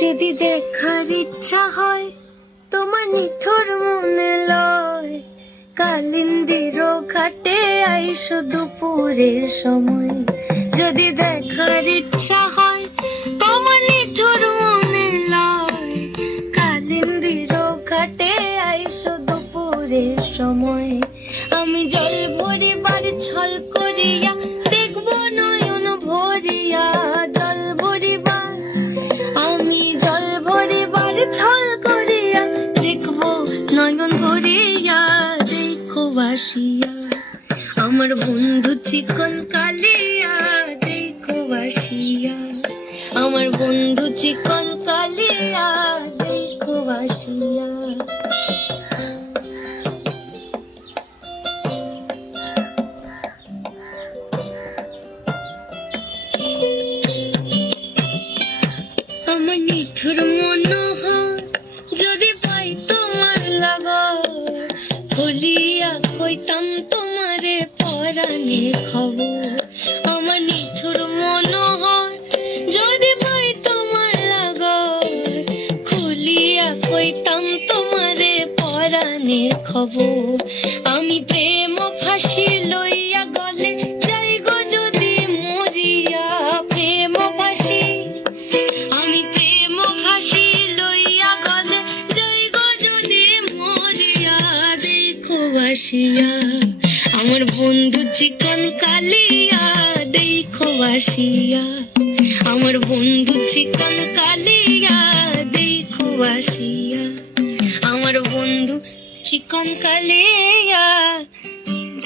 যদি দেখার ইচ্ছা হয় তোমার নিঠুর মনে লয়, কালিন্দির ঘাটে আইসো দুপুরের সময়। যদি দেখার ইচ্ছা হয় তোমার নিঠুর মনে লয়, কালিন্দির ঘাটে আইসো দুপুরের সময়। আমি জল ভরিবার ছল করিয়া দেখব নয়ন ভরিয়া, জল ভরিবার আমি জল ভরিবার ছল করিয়া দেখব নয়ন ভরিয়া। দেখো বাসিয়া আমার বন্ধু চিকন কালিয়া, দেখো বাসিয়া আমার বন্ধু চিকন কালিয়া, দেখো বাসিয়া। আমার নিঠুর মনোহর যদি পাই তোমার লাগর, বলিয়া কইতাম তোমারে পরাণের খবর। আমার নিঠুর মনোহর যদি পাই তোমার লাগর, খুলিয়া কইতাম তোমারে পরাণের খবর। আমি প্রেম ফাঁসি লইয়া গলে যাই গো যদি মরিয়া, প্রেম ফাঁসি আমি প্রেম ফাঁসি লইয়া গলে যাই গো যদি মরিয়া। দেখো বাসিয়া আমার বন্ধু চিকন কালিয়া, দেখো বাসিয়া আমার বন্ধু চিকন কালিয়া, দেখো বাসিয়া আমার বন্ধু চিকন কালিয়া,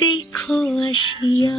দেখো বাসিয়া।